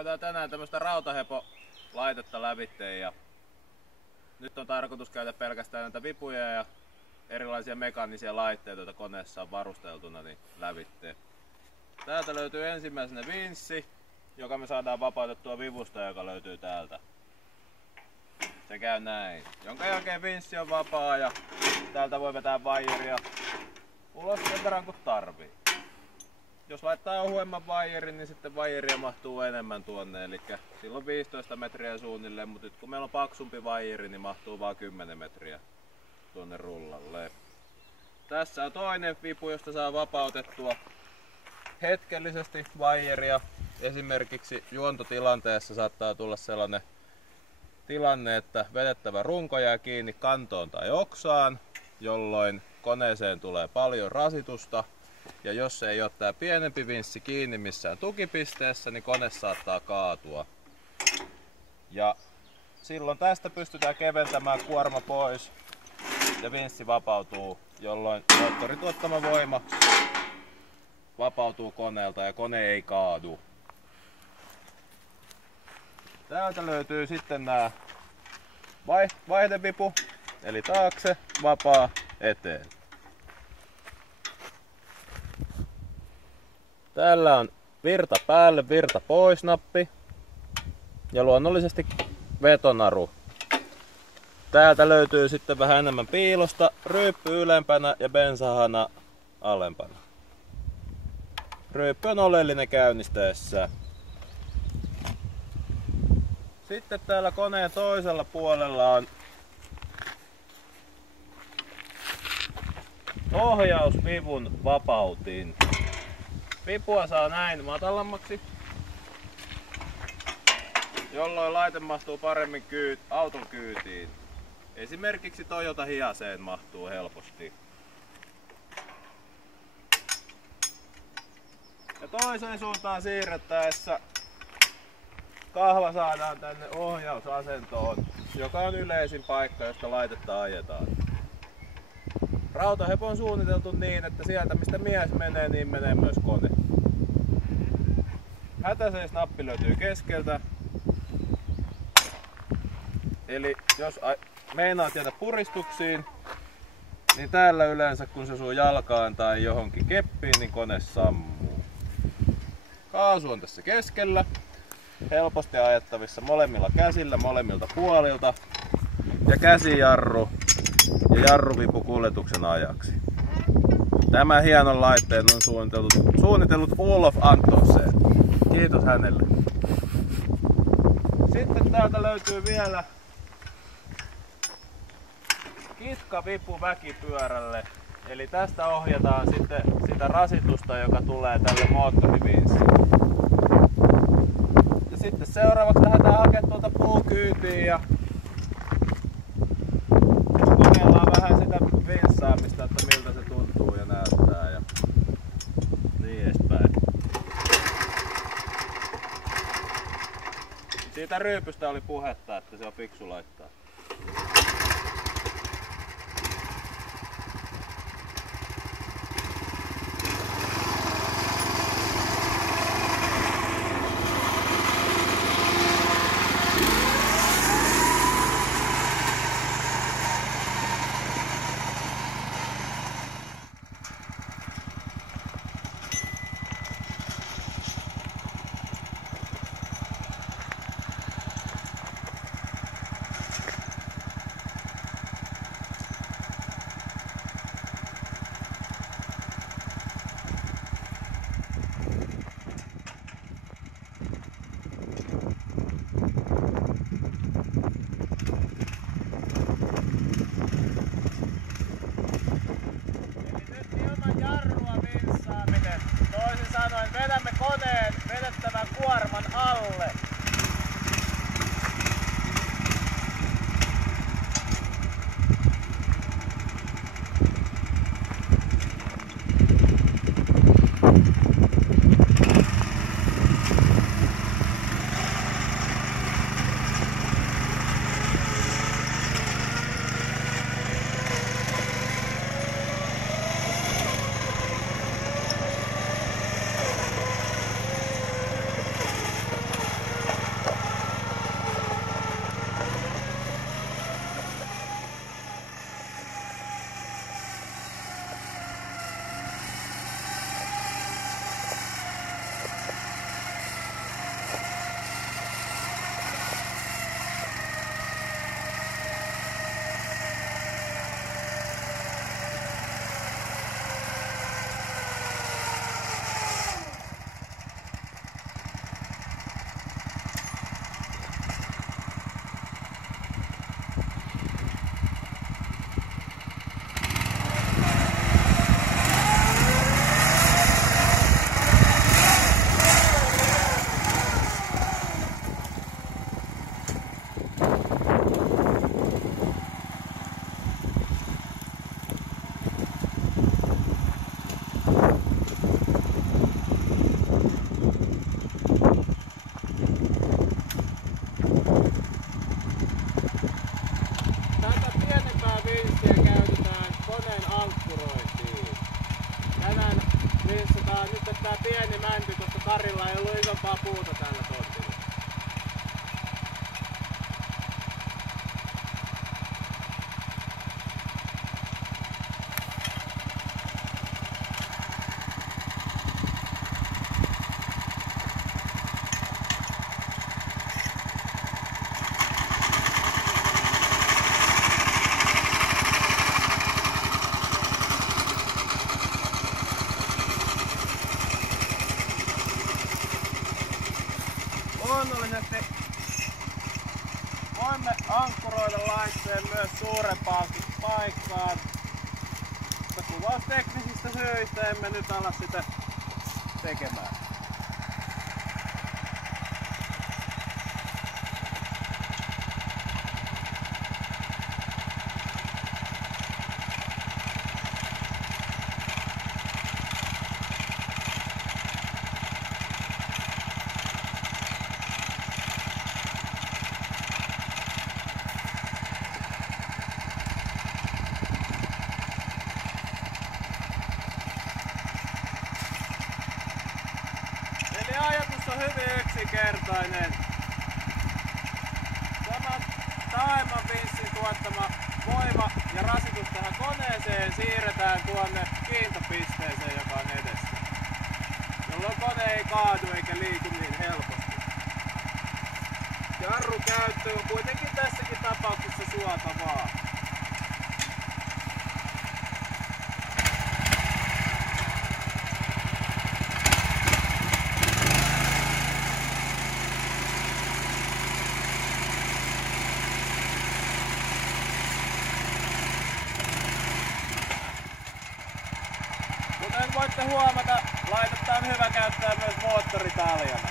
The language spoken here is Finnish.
Käydään tänään tämmöstä rautahepo-laitetta lävitse ja nyt on tarkoitus käydä pelkästään näitä vipuja ja erilaisia mekaanisia laitteita, joita koneessa on varusteltuna, niin lävitse. Täältä löytyy ensimmäisenä vinssi, joka me saadaan vapautettua vivusta, joka löytyy täältä. Se käy näin. Jonka jälkeen vinssi on vapaa ja täältä voi vetää vaijeria ulos sen verran kuin tarvii. Jos laittaa ohuemman vaijerin, niin sitten vaijeria mahtuu enemmän tuonne, eli silloin 15 metriä suunnilleen, mutta nyt kun meillä on paksumpi vaijeri, niin mahtuu vain 10 metriä tuonne rullalle. Tässä on toinen vipu, josta saa vapautettua hetkellisesti vaijeria. Esimerkiksi juontotilanteessa saattaa tulla sellainen tilanne, että vedettävä runko jää kiinni kantoon tai oksaan, jolloin koneeseen tulee paljon rasitusta. Ja jos ei ole tää pienempi vinssi kiinni missään tukipisteessä, niin kone saattaa kaatua. Ja silloin tästä pystytään keventämään kuorma pois ja vinssi vapautuu, jolloin moottorin tuottama voima vapautuu koneelta ja kone ei kaadu. Täältä löytyy sitten nää vaihdevipu, eli taakse, vapaa, eteen. Täällä on virta päälle, virta pois nappi ja luonnollisesti vetonaru. Täältä löytyy sitten vähän enemmän piilosta, ryyppy ylempänä ja bensahana alempana. Ryyppy on oleellinen käynnistäessä. Sitten täällä koneen toisella puolella on ohjausvivun vapautin. Vipua saa näin matalammaksi, jolloin laite mahtuu paremmin auton kyytiin. Esimerkiksi Toyota Hiaceen mahtuu helposti. Ja toiseen suuntaan siirrettäessä kahva saadaan tänne ohjausasentoon, joka on yleisin paikka, josta laitetta ajetaan. Rautahepo on suunniteltu niin, että sieltä mistä mies menee, niin menee myös kone. Hätäseisnappi löytyy keskeltä. Eli jos meinaat jäädä puristuksiin, niin täällä yleensä kun se suu jalkaan tai johonkin keppiin, niin kone sammuu. Kaasu on tässä keskellä. Helposti ajettavissa molemmilla käsillä, molemmilta puolilta. Ja käsijarru ja jarruvipu kuljetuksen ajaksi. Tämän hienon laitteen on suunnitellut Olof Antonseen. Kiitos hänelle. Sitten täältä löytyy vielä kitkavipu väkipyörälle. Eli tästä ohjataan sitten sitä rasitusta, joka tulee tälle moottorivinssille. Ja sitten seuraavaksi lähdetään hakemaan tuolta puukyytiin ja kokeillaan vähän sitä vinssaamista, että miltä se tuntuu ja näyttää ja niin edespäin. Siitä ryypystä oli puhetta, että se on fiksu laittaa. Vedämme koneen vedettävän kuorman alle. kuivempaa puuta tällä tontilla. Luonnollisesti voimme ankkuroida laitteen myös suurempaankin paikkaan, mutta kuvausteknisistä syistä emme nyt ala sitä tekemään. Eli ajatus on hyvin yksinkertainen. Tämä Taiman Vinssin tuottama voima ja rasitus tähän koneeseen siirretään tuonne kiintopisteeseen, joka on edessä, jolloin kone ei kaadu eikä liiku niin helposti. Jarru käyttö on kuitenkin tässäkin tapauksessa suotavaa. Kuten voitte huomata, laitetta on hyvä käyttää myös moottoritaljana.